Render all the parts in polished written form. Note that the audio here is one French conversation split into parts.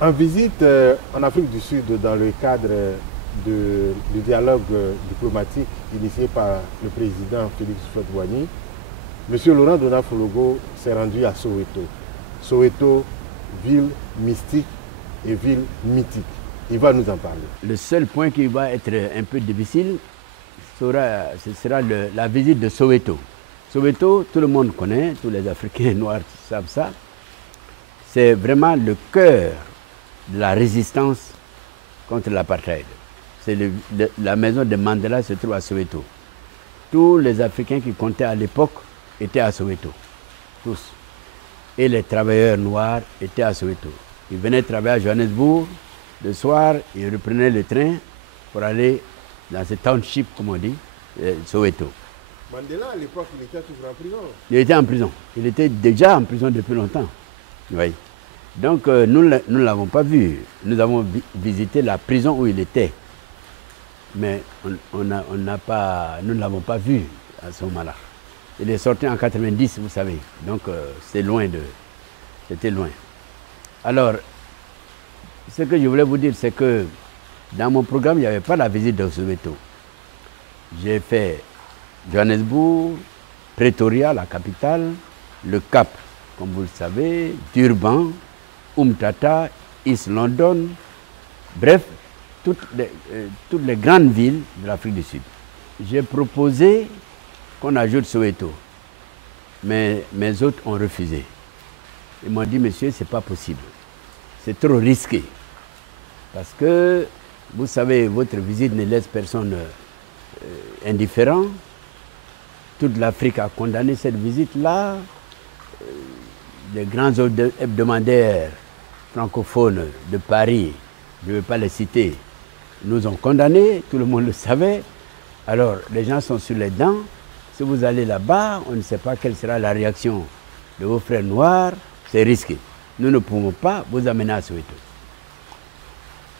En visite en Afrique du Sud dans le cadre du dialogue diplomatique initié par le président Félix Houphouët-Boigny, M. Laurent Dona-Fologo s'est rendu à Soweto. Soweto, ville mystique et ville mythique. Il va nous en parler. Le seul point qui va être un peu difficile, ce sera la visite de Soweto. Soweto, tout le monde connaît, tous les Africains noirs savent ça. C'est vraiment le cœur de la résistance contre l'apartheid. La maison de Mandela se trouve à Soweto. Tous les Africains qui comptaient à l'époque étaient à Soweto. Tous. Et les travailleurs noirs étaient à Soweto. Ils venaient travailler à Johannesburg. Le soir, ils reprenaient le train pour aller dans ce township, comme on dit, Soweto. Mandela, à l'époque, il était toujours en prison. Il était en prison. Il était déjà en prison depuis longtemps. Oui. Donc, nous ne l'avons pas vu. Nous avons visité la prison où il était. Mais nous ne l'avons pas vu à ce moment-là. Il est sorti en 90, vous savez. Donc, c'était loin. Alors, ce que je voulais vous dire, c'est que dans mon programme, il n'y avait pas la visite de Soweto. J'ai fait Johannesburg, Pretoria, la capitale, le Cap, comme vous le savez, Durban, Umtata, East London, bref, toutes les grandes villes de l'Afrique du Sud. J'ai proposé qu'on ajoute Soweto, mais mes hôtes ont refusé. Ils m'ont dit, monsieur, ce n'est pas possible. C'est trop risqué. Parce que, vous savez, votre visite ne laisse personne indifférent. Toute l'Afrique a condamné cette visite-là. Les grands hebdomadaires francophones de Paris, je ne vais pas les citer, nous ont condamnés, tout le monde le savait. Alors, les gens sont sur les dents. Si vous allez là-bas, on ne sait pas quelle sera la réaction de vos frères noirs. C'est risqué. Nous ne pouvons pas vous amener à Soweto.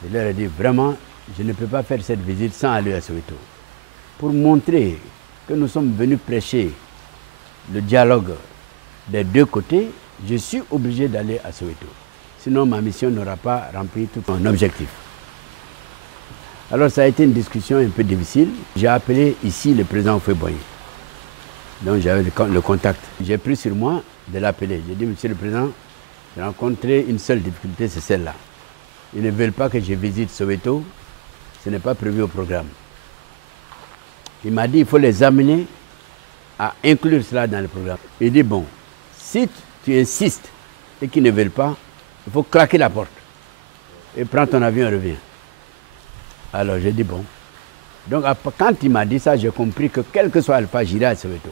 Je leur ai dit, vraiment, je ne peux pas faire cette visite sans aller à Soweto. Pour montrer que nous sommes venus prêcher le dialogue des deux côtés, je suis obligé d'aller à Soweto. Sinon, ma mission n'aura pas rempli tout mon objectif. Alors, ça a été une discussion un peu difficile. J'ai appelé ici le président Houphouët-Boigny. Donc, j'avais le contact. J'ai pris sur moi de l'appeler. J'ai dit, monsieur le président, j'ai rencontré une seule difficulté, c'est celle-là. Ils ne veulent pas que je visite Soweto. Ce n'est pas prévu au programme. Il m'a dit, il faut les amener à inclure cela dans le programme. Il dit, bon, si tu insistes et qu'ils ne veulent pas, il faut claquer la porte. Et prends ton avion et reviens. Alors j'ai dit, bon. Donc quand il m'a dit ça, j'ai compris que quel que soit Alpha, j'irai à Soweto.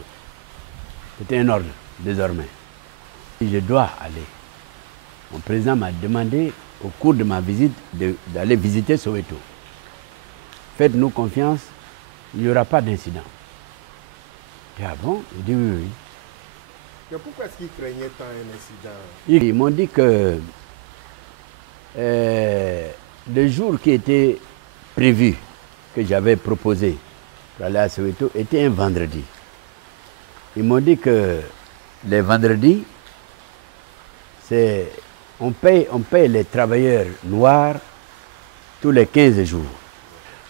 C'était un ordre, désormais. Et je dois aller. Mon président m'a demandé, au cours de ma visite, d'aller visiter Soweto. Faites-nous confiance, il n'y aura pas d'incident. Et ah bon? Il dit oui, oui. Mais pourquoi est-ce qu'ils craignaient tant un incident? Ils m'ont dit que le jour qui était prévu, que j'avais proposé pour aller à Soweto, était un vendredi. Ils m'ont dit que les vendredis, on paye les travailleurs noirs tous les 15 jours.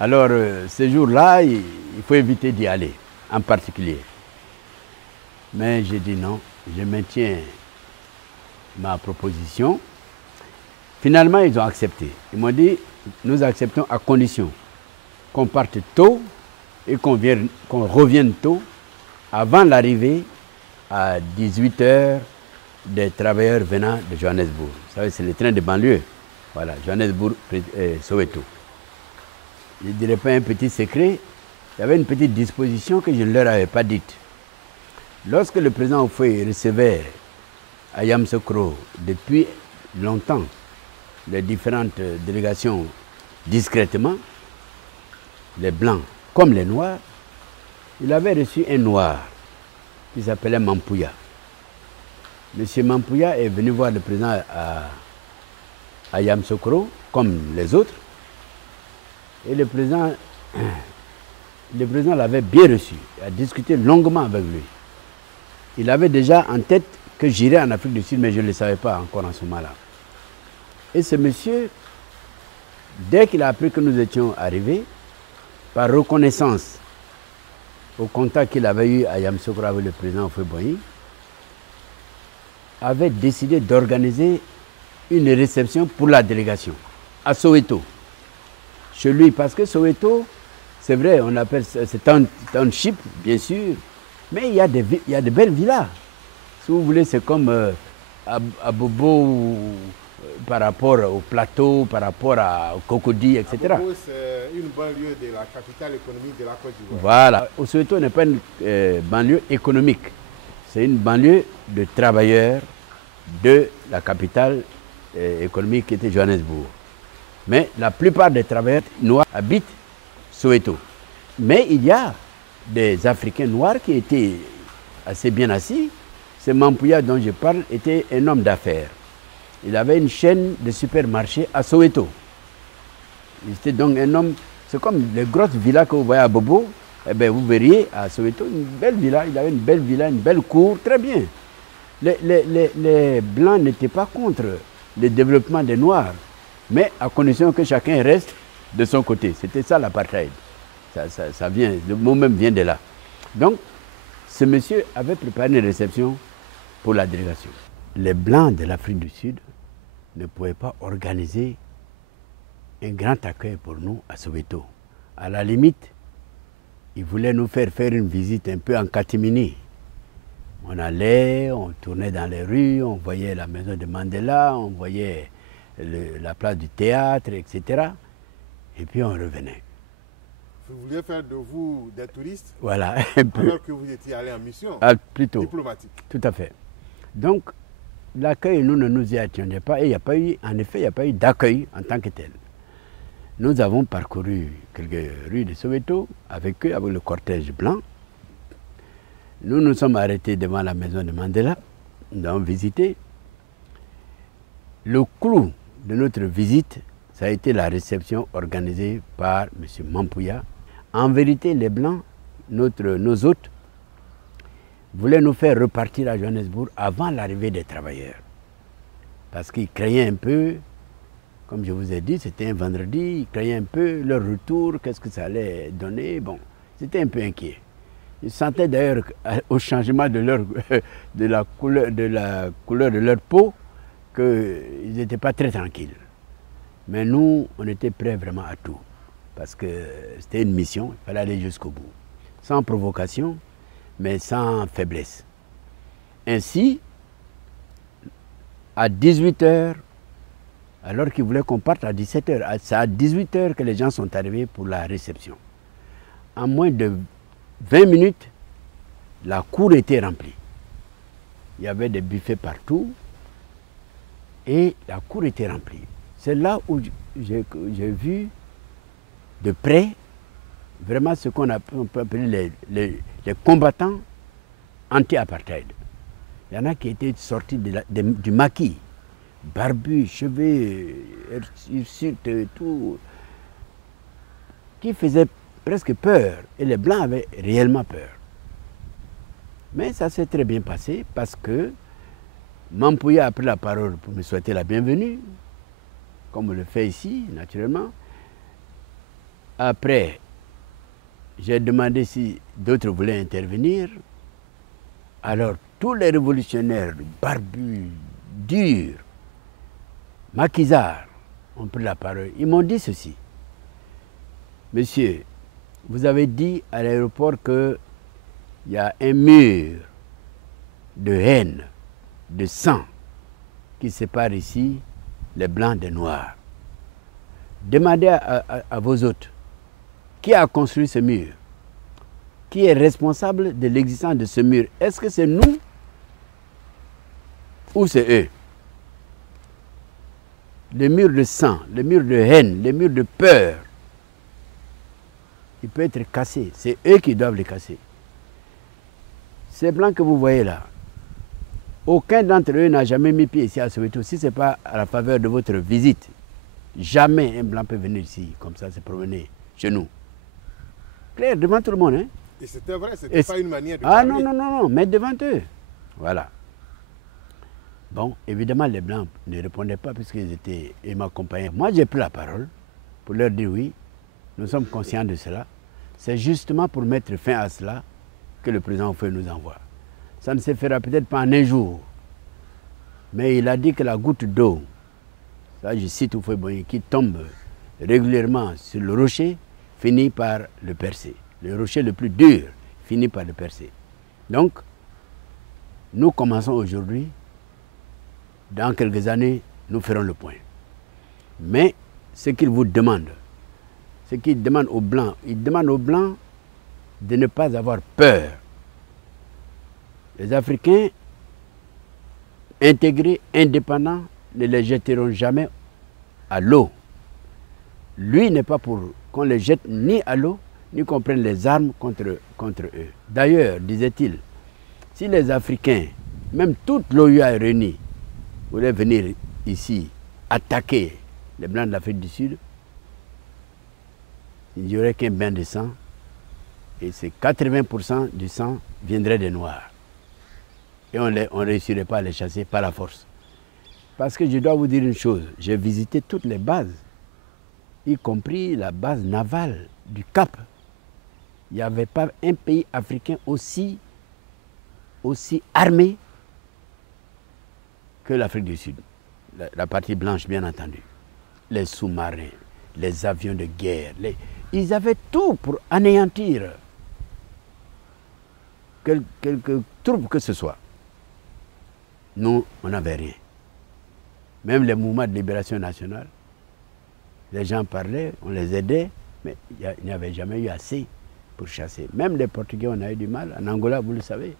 Alors, ce jour-là, il faut éviter d'y aller, en particulier. Mais j'ai dit non, je maintiens ma proposition. Finalement, ils ont accepté. Ils m'ont dit, nous acceptons à condition qu'on parte tôt et qu'on revienne tôt avant l'arrivée à 18h des travailleurs venant de Johannesburg. Vous savez, c'est le train de banlieue. Voilà, Johannesburg, Soweto. Je ne dirais pas un petit secret, il y avait une petite disposition que je ne leur avais pas dite. Lorsque le président Houphouët recevait à Yamoussoukro depuis longtemps les différentes délégations discrètement, les blancs comme les noirs, il avait reçu un noir qui s'appelait Mampouya. Monsieur Mampouya est venu voir le président à Yamoussoukro, comme les autres, et le président l'avait bien reçu, a discuté longuement avec lui. Il avait déjà en tête que j'irais en Afrique du Sud, mais je ne le savais pas encore en ce moment-là. Et ce monsieur, dès qu'il a appris que nous étions arrivés, par reconnaissance au contact qu'il avait eu à Yamoussoukro avec le président Houphouët-Boigny, avait décidé d'organiser une réception pour la délégation à Soweto. Chez lui, parce que Soweto, c'est vrai, on appelle c'est township, bien sûr, mais il y a de belles villas. Si vous voulez, c'est comme à Bobo par rapport au plateau, par rapport au Cocody, etc. Bobo, c'est une banlieue de la capitale économique de la Côte d'Ivoire. Voilà. Soweto n'est pas une banlieue économique. C'est une banlieue de travailleurs de la capitale économique qui était Johannesburg. Mais la plupart des travailleurs noirs habitent Soweto. Mais il y a des Africains noirs qui étaient assez bien assis. Ce Mampouya dont je parle était un homme d'affaires. Il avait une chaîne de supermarchés à Soweto. Il était donc un homme, c'est comme les grosses villas que vous voyez à Bobo. Eh bien, vous verriez à Soweto une belle villa. Il avait une belle villa, une belle cour, très bien. Les Blancs n'étaient pas contre le développement des Noirs, mais à condition que chacun reste de son côté. C'était ça l'apartheid. Ça vient, le mot même vient de là. Donc, ce monsieur avait préparé une réception pour la délégation. Les Blancs de l'Afrique du Sud ne pouvaient pas organiser un grand accueil pour nous à Soweto. À la limite, ils voulaient nous faire une visite un peu en catimini. On allait, on tournait dans les rues, on voyait la maison de Mandela, on voyait la place du théâtre, etc. Et puis on revenait. Vous vouliez faire de vous des touristes? Voilà. Alors que vous étiez allé en mission diplomatique. Tout à fait. Donc, l'accueil, nous ne nous y attendions pas et il n'y a pas eu, en effet, il n'y a pas eu d'accueil en tant que tel. Nous avons parcouru quelques rues de Soweto avec eux, avec le cortège blanc. Nous nous sommes arrêtés devant la maison de Mandela, nous avons visité. Le clou de notre visite, ça a été la réception organisée par M. Mampouya. En vérité, les Blancs, nos hôtes, voulaient nous faire repartir à Johannesburg avant l'arrivée des travailleurs. Parce qu'ils craignaient un peu, comme je vous ai dit, c'était un vendredi, ils craignaient un peu leur retour, qu'est-ce que ça allait donner. Bon, c'était un peu inquiet. Ils sentaient d'ailleurs au changement de la couleur de leur peau qu'ils n'étaient pas très tranquilles. Mais nous, on était prêts vraiment à tout. Parce que c'était une mission, il fallait aller jusqu'au bout. Sans provocation, mais sans faiblesse. Ainsi, à 18h, alors qu'ils voulaient qu'on parte à 17h, c'est à 18h que les gens sont arrivés pour la réception. En moins de 20 minutes, la cour était remplie. Il y avait des buffets partout et la cour était remplie. C'est là où j'ai vu de près vraiment ce qu'on peut appeler les combattants anti-apartheid. Il y en a qui étaient sortis du maquis, barbus, cheveux, hirsutes, tout, qui faisaient presque peur. Et les Blancs avaient réellement peur. Mais ça s'est très bien passé parce que Mampouya a pris la parole pour me souhaiter la bienvenue, comme on le fait ici, naturellement. Après, j'ai demandé si d'autres voulaient intervenir. Alors, tous les révolutionnaires, barbus, durs, maquisards, ont pris la parole. Ils m'ont dit ceci. Monsieur, vous avez dit à l'aéroport qu'il y a un mur de haine, de sang, qui sépare ici les blancs des noirs. Demandez à vos hôtes, qui a construit ce mur? Qui est responsable de l'existence de ce mur? Est-ce que c'est nous ou c'est eux? Le mur de sang, le mur de haine, le mur de peur, il peut être cassé. C'est eux qui doivent le casser. Ces blancs que vous voyez là, aucun d'entre eux n'a jamais mis pied ici à Soweto. Si ce n'est pas à la faveur de votre visite, jamais un blanc peut venir ici, comme ça, se promener chez nous. Clair, devant tout le monde. Hein? Et c'était vrai, ce n'était pas une manière de parler. Ah non, mais devant eux. Voilà. Bon, évidemment, les Blancs ne répondaient pas ils m'accompagnaient. Moi, j'ai pris la parole pour leur dire oui, nous sommes conscients de cela. C'est justement pour mettre fin à cela que le président Houphouët nous envoie. Ça ne se fera peut-être pas en un jour, mais il a dit que la goutte d'eau, ça je cite Houphouët Boigny, qui tombe régulièrement sur le rocher, finit par le percer. Le rocher le plus dur finit par le percer. Donc, nous commençons aujourd'hui. Dans quelques années, nous ferons le point. Mais ce qu'il vous demande, ce qu'il demande aux Blancs, il demande aux Blancs de ne pas avoir peur. Les Africains intégrés, indépendants, ne les jetteront jamais à l'eau. Lui n'est pas pour qu'on les jette ni à l'eau, ni qu'on prenne les armes contre eux. D'ailleurs, disait-il, si les Africains, même toute l'OUA réunie, voulaient venir ici attaquer les Blancs de l'Afrique du Sud, il n'y aurait qu'un bain de sang, et c'est 80% du sang viendrait des Noirs. Et on ne réussirait pas à les chasser par la force. Parce que je dois vous dire une chose, j'ai visité toutes les bases, y compris la base navale du Cap. Il n'y avait pas un pays africain aussi armé que l'Afrique du Sud. La partie blanche, bien entendu. Les sous-marins, les avions de guerre, ils avaient tout pour anéantir quelque troupe que ce soit. Nous, on n'avait rien. Même les mouvements de libération nationale, les gens parlaient, on les aidait, mais il n'y avait jamais eu assez pour chasser. Même les Portugais, on a eu du mal. En Angola, vous le savez.